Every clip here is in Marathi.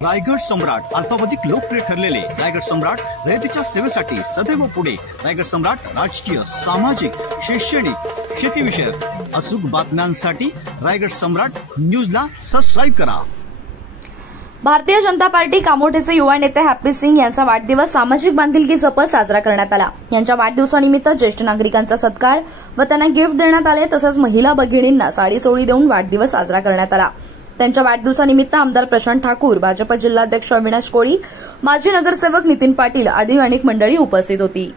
रायगड सम्राट अल्पावधीत लोकप्रिय ठरलेले रायगड सम्राट रयतेच्या सेवेसाठी सदैव पुढे। रायगड सम्राट राजकीय, सामाजिक, शैक्षणिक, शेतीविषयक अचूक बातम्यांसाठी रायगड सम्राट न्यूजला सबस्क्राइब करा। भारतीय जनता पार्टी कामोठेचे युवा नेते हॅपी सिंग यांचा वाढदिवस सामाजिक बांधिलकी जपत साजरा करण्यात आला। यांच्या वाढदिवसानिमित्त ज्येष्ठ नागरिकांचा सत्कार व त्यांना गिफ्ट देण्यात आले, तसंच महिला भगिनींना साडी चोळी देऊन वाढदिवस साजरा करण्यात आला। त्यांच्या वाढदिवसानिमित्त आमदार प्रशांत ठाकूर, भाजप जिल्हाध्यक्ष अविनाश कोळी, माजी नगरसेवक नितीन पाटील आदी अनेक मंडळी उपस्थित होती।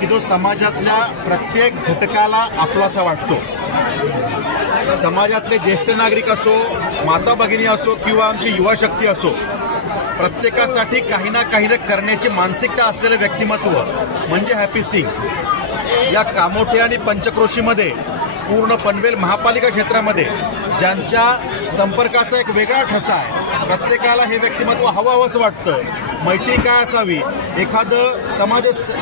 की जो समाजातल्या प्रत्येक घटकाला आपलासा वाटतो। समाजातले ज्येष्ठ नागरिक असो, माता भगिनी असो किंवा आमची युवा शक्ती असो, प्रत्येकासाठी काही ना काही करण्याची मानसिकता असलेले व्यक्तिमत्व म्हणजे हॅपी सिंग। या कामोठे आणि पंचक्रोशीमध्ये पूर्ण पनवेल महापालिका क्षेत्रामध्ये ज्यांच्या संपर्काचा एक वेगळा ठसा आहे, प्रत्येकाला हे व्यक्तिमत्व हवंसं वाटतं। मैत्री काय असावी, एखादं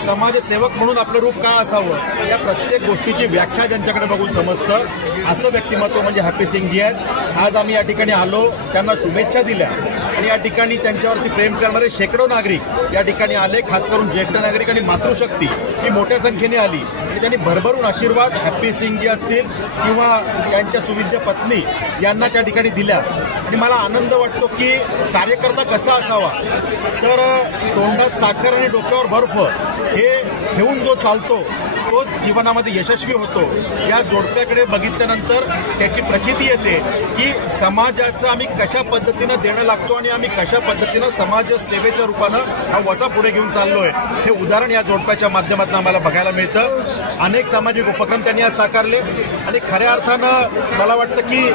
समाजसेवक म्हणून आपलं रूप काय असावं, या प्रत्येक गोष्टीची व्याख्या ज्यांच्याकडे बघून समजतं, असं व्यक्तिमत्व म्हणजे हॅपी सिंग जी आहेत। आज आम्ही या ठिकाणी आलो, त्यांना शुभेच्छा दिल्या आणि या ठिकाणी त्यांच्यावरती प्रेम करणारे शेकडो नागरिक या ठिकाणी आले। खास करून ज्येष्ठ नागरिक आणि मातृशक्ती ही मोठ्या संख्येने आली आणि त्यांनी भरभरून आशीर्वाद हॅपी सिंग जी असतील किंवा त्यांच्या सुविद्य पत्नी यांना त्या ठिकाणी दिल्या। आणि मला आनंद वाटतो की कार्यकर्ता कसा असावा, तर तोंडात साखर आणि डोक्यावर बर्फ हे घेऊन जो चालतो तोच जीवनामध्ये यशस्वी होतो। या जोडप्याकडे बघितल्यानंतर त्याची प्रचिती येते की समाजाचं आम्ही कशा पद्धतीनं देणं लागतो आणि आम्ही कशा पद्धतीनं समाज सेवेच्या रूपानं हा वसा पुढे घेऊन चाललोय, हे उदाहरण या जोडप्याच्या माध्यमातून आम्हाला बघायला मिळतं। अनेक सामाजिक उपक्रम त्यांनी आज साकारले आणि खऱ्या अर्थानं मला वाटतं की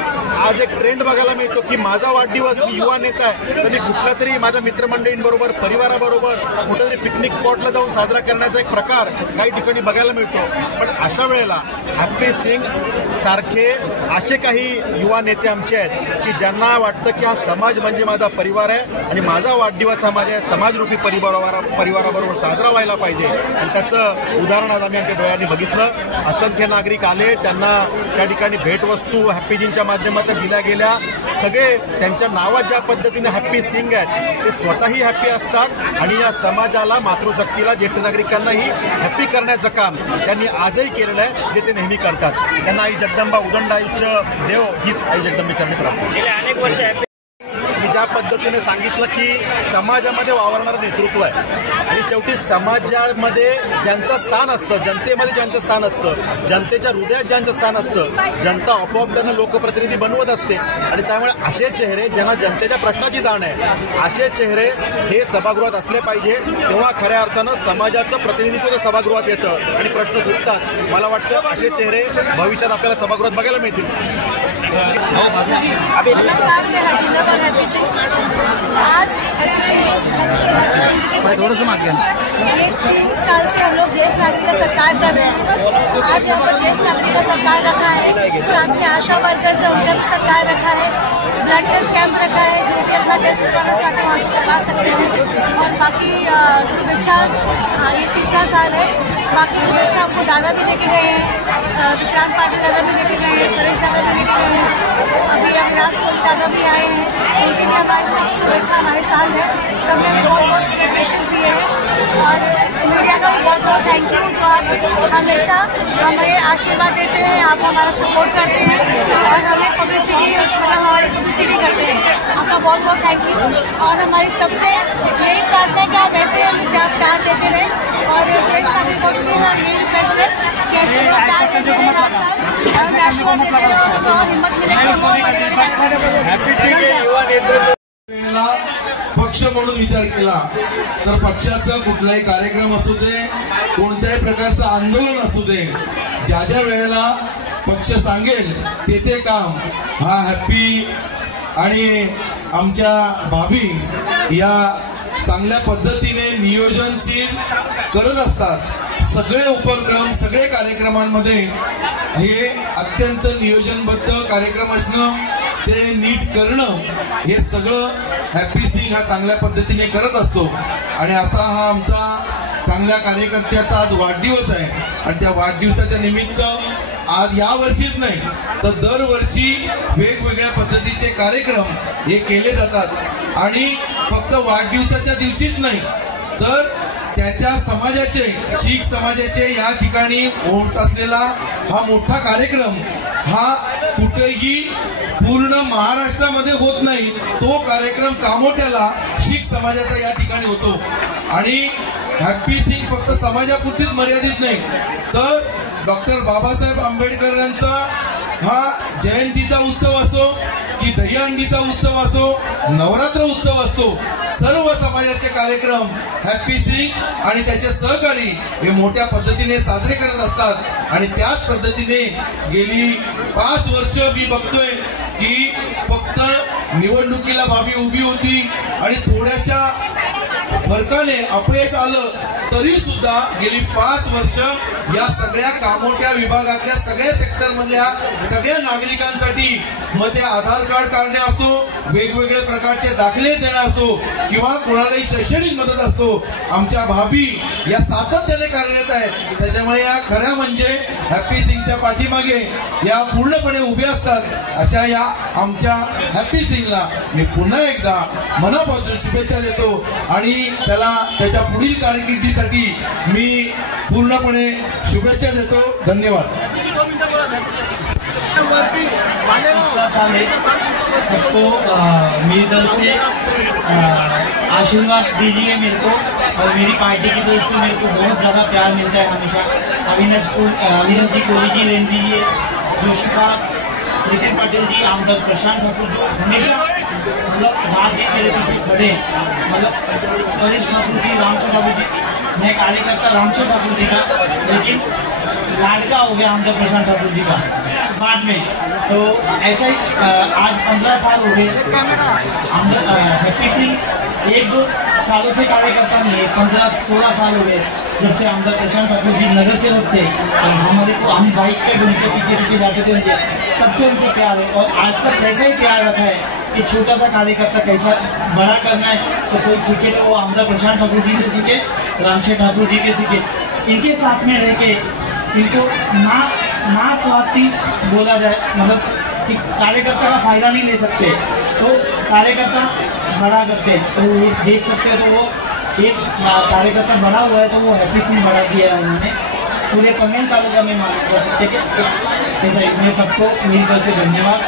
आज एक ट्रेंड बघायला मिळतो की माझा वाढदिवस, मी युवा नेता आहे तर मी कुठल्या तरी माझ्या मित्रमंडळींबरोबर, परिवाराबरोबर कुठेतरी पिकनिक स्पॉटला जाऊन साजरा करण्याचा एक प्रकार काही ठिकाणी बघायला मिळतो। पण अशा वेळेला हॅपी सिंग सारखे असे काही युवा नेते आमचे आहेत की ज्यांना वाटतं की हा समाज म्हणजे माझा परिवार आहे आणि माझा वाढदिवस हा माझ्या समाजरूपी परिवाराबरोबर साजरा व्हायला पाहिजे। आणि त्याचं उदाहरण आज आम्ही आमच्या डोळ्यांनी बघितलं। असंख्य नागरिक आले, त्यांना त्या ठिकाणी भेटवस्तू हॅपीजींच्या माध्यमातून दिल्या गेल्या। सगळे त्यांच्या नावात ज्या पद्धतीने हॅपी सिंग आहेत ते स्वतःही हॅपी असतात आणि या समाजाला, मातृशक्तीला, ज्येष्ठ नागरिकांनाही हॅपी करण्याचं काम त्यांनी आजही केलेलं आहे, जे ते नेहमी करतात। त्यांना आई जगदंबा उदंड आयुष्य देव हीच आई जगदंबी करणे प्राप्त। अनेक वर्ष मी ज्या पद्धतीने सांगितलं की समाजामध्ये वावरणारं नेतृत्व आहे आणि शेवटी समाजामध्ये ज्यांचं स्थान असतं, जनतेमध्ये ज्यांचं स्थान असतं, जनतेच्या हृदयात ज्यांचं स्थान असतं, जनता आपोआप त्यांना लोकप्रतिनिधी बनवत असते। आणि त्यामुळे असे चेहरे, ज्यांना जनतेच्या प्रश्नाची जाण आहे, असे चेहरे हे सभागृहात असले पाहिजे। तेव्हा खऱ्या अर्थानं समाजाचं प्रतिनिधित्व सभागृहात येतं आणि प्रश्न सुटतात। मला वाटतं असे चेहरे भविष्यात आपल्याला सभागृहात बघायला मिळतील। नमस्कार, मैं राजेंद्र हैप्पी सिंह। आज ये 3 साल से हम लोग ज्येष्ठ नागरिक का सत्कार कर रहे हैं। आज यहाँ पर ज्येष्ठ नागरिक का सत्कार रखा है, साथ में आशा वर्कर्स है उनका भी सत्कार रखा है, ब्लड टेस्ट कैंप रखा है, जो भी अपना टेस्ट करवाना चाहते हैं वहाँ से करवा सकते हैं। और बाकी शुभेच्छा, ये 3रा साल है। बाकी शुभेच्छा हमको दादा भी देके गए हैं, विक्रांत पाटिल दादा भी देके गए हैं, परेश दादा भी देके गए हैं, अभी अविनाश कोली दादा भी आए हैं। उनके लिए हमारे साथ शुभेच्छा हमारे साथ है। सबने हमें बहुत बहुत कॉन्ग्रेचुलेशन दिए हैं और मीडिया का भी बहुत बहुत थैंक यू, जो आप हमेशा हमें आशीर्वाद देते हैं, आप हमारा सपोर्ट करते हैं और हमें पब्लिसिटी, मतलब हमारी पब्लिसिटी करते हैं। आपका बहुत बहुत थैंक यू। और हमारी सबसे यही प्रार्थना है कि आप ऐसे प्यार देते रहें और ज्येष्ठ नागरिकों से यही रिक्वेस्ट है कि ऐसे प्यार देते रहे हर साल और आशीर्वाद देते रहे और बहुत हिम्मत मिले कि बहुत बड़े बड़े पक्ष म्हणून विचार केला तर पक्षाचा कुठलाही कार्यक्रम असू दे, कोणत्याही प्रकारचं आंदोलन असू दे, ज्या ज्या वेळेला पक्ष सांगेल ते काम हा हॅपी आणि आमच्या भाभी या चांगल्या पद्धतीने नियोजनशील करत असतात। सगळे उपक्रम, सगळे कार्यक्रमांमध्ये हे अत्यंत नियोजनबद्ध कार्यक्रम असणं, ते नीट करणं, हे सगळं हॅपी सिंग हा चांगल्या पद्धतीने करत असतो। आणि असा हा आमचा चांगल्या कार्यकर्त्याचा आज वाढदिवस आहे आणि त्या वाढदिवसाच्या निमित्त आज या वर्षीच नाही तर दरवर्षी वेगवेगळ्या पद्धतीचे कार्यक्रम हे केले जातात। आणि फक्त वाढदिवसाच्या दिवशीच नाही तर त्याच्या समाजाचे, शीख समाजाचे या ठिकाणी होत असलेला हा मोठा कार्यक्रम हा कुठेही पूर्ण महाराष्ट्रामध्ये होत नाही। तो कार्यक्रम कामोठ्याला शीख समाजाचा या ठिकाणी होतो। आणि हॅपी सिंग फक्त समाजापुरतीच मर्यादित नाही तर डॉक्टर बाबासाहेब आंबेडकरांचा हा जयंतीचा उत्सव असो की दहीहंडीचा उत्सव असो, नवरात्र उत्सव असतो, सर्व समाजाचे कार्यक्रम हॅपी सिंग आणि त्याचे सहकारी हे मोठ्या पद्धतीने साजरे करत असतात। आणि त्याच पद्धतीने गेली 5 वर्ष मी बघतोय की फक्त निवडणुकीला भाभी उभी होती आणि थोड्याशा फरकाने अपयश आलं तरी सुद्धा गेली 5 वर्ष या सगळ्या कामोठ्या विभागातल्या सगळ्या सेक्टर मधल्या सगळ्या नागरिकांसाठी मग ते आधार कार्ड काढणे असो, वेगवेगळे प्रकारचे दाखले देणे असो किंवा कोणालाही शैक्षणिक मदत असतो, आमच्या भाभी या सातत्याने कार्यरत आहेत। त्याच्यामुळे या खऱ्या म्हणजे हॅपी सिंगच्या पाठीमागे या पूर्णपणे उभे असतात। अशा या आमच्या हॅपी सिंगला मी पुन्हा एकदा मनापासून शुभेच्छा देतो आणि त्याला त्याच्या पुढील कारकिर्दीसाठी मी पूर्णपणे शुभेच्छा देतो। धन्यवाद। सबको मेरी तरफ से आशीर्वाद दीजिए मेरे को, और मेरी पार्टी की तरफ से मेरे को बहुत ज़्यादा प्यार मिलता है हमेशा। अविनाश जी, कोहली जी, रेंजी जी, जोशी साहब, नितिन पाटिल जी, आमदार प्रशांत ठाकुर जो हमेशा मतलब साथ ही मेरे पीछे खड़े, मतलब परेश ठाकुर जी, रामचंद्र ठाकुर जी, मैं कार्यकर्ता रामचंद्र ठाकुर जी का, लेकिन लाडका हो गया आमदार प्रशांत ठाकुर जी का बाद में। तो ऐसा ही आज 15 साल हो गए हैप्पी सिंह 1-2 सालों से कार्यकर्ता नहीं है, 15-16 साल हो गए जब से आमदार प्रशांत ठाकुर जी नगर सेवक थे। हमारे को हम बाइक पे उनके पीछे जाते थे, तब से उनको प्यार है और आज तक वैसे ही प्यार रखा है कि छोटा सा कार्यकर्ता कैसा बड़ा करना है तो कोई सीखे तो वो आमदार प्रशांत ठाकुर जी से सीखे, रामशेठ ठाकुर जी के सीखे। इनके साथ में रह के इनको ना स्वार्थी बोला जाए, मतलब कि कार्यकर्ता का फायदा नहीं ले सकते तो कार्यकर्ता बड़ा करते, तो देख सकते हैं तो वो एक कार्यकर्ता बड़ा हुआ है तो वो हैप्पी सिंह बड़ा किया है उन्होंने पूरे पनवेल तालुका में मालूम कर सकते। ऐसा मैं सबको मेरी तरफ से धन्यवाद।